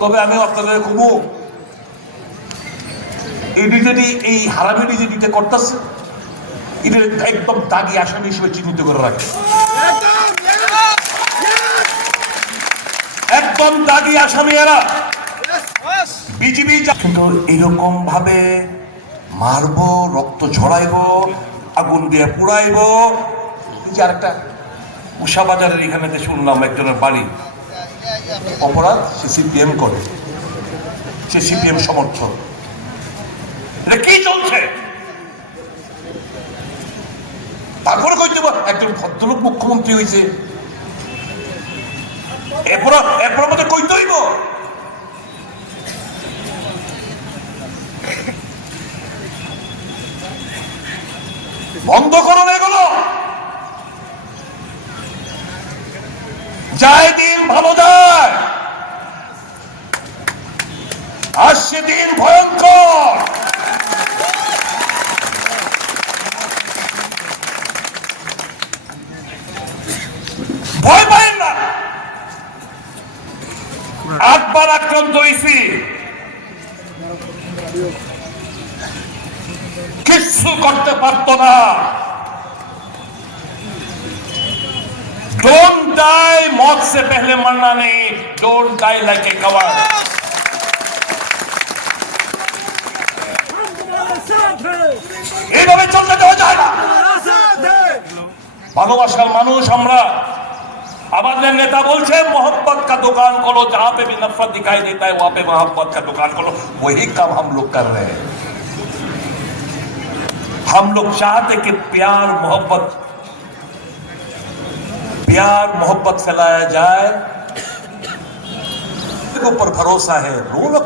তবে আমি আপনাদের কমু এই ডিজেটি এই হারামি নিজে ডিজেটিতে করতেছে। এদের একদম দাগি আসামি হিসেবে চিহ্নিত করে রাখে। একদম দাগি আসামি এরা। বিজিবি কিন্তু এরকম ভাবে মারবো, রক্ত ঝরাইবো, আগুন দিয়ে পুড়াইবো। এই যে আরেকটা উষা বাজারের এখানে শুনলাম একজনের বাড়ি। অপরাধ সে সিপিএম করে। সে সিপিএম সমর্থক। এটা কি চলছে? তারপরে কই দেব? একজন ভদ্রলোক মুখ্যমন্ত্রী হয়েছে এরপর এরপর আমাদের কই দইব বন্ধ করুন এগুলো। আসছে দিন ভয়ঙ্কর ভয় পাইন না আটবার আক্রান্ত হয়েছি কিচ্ছু করতে পারতো না डोंट डाई मौत से पहले मरना नहीं don't die like a coward এইভাবে চলতে দেওয়া যায় না ভালোবাসার মানুষ আমরা আমাদের নেতা বলছে मोहब्बत का दुकान खोलो जहां पे भी नफरत दिखाई देता है वहां पे मोहब्बत का दुकान खोलो वही काम हम लोग कर रहे हैं हम लोग चाहते कि प्यार मोहब्बत प्यार मोहब्बत फैलाया जाए के ऊपर भरोसा है रोल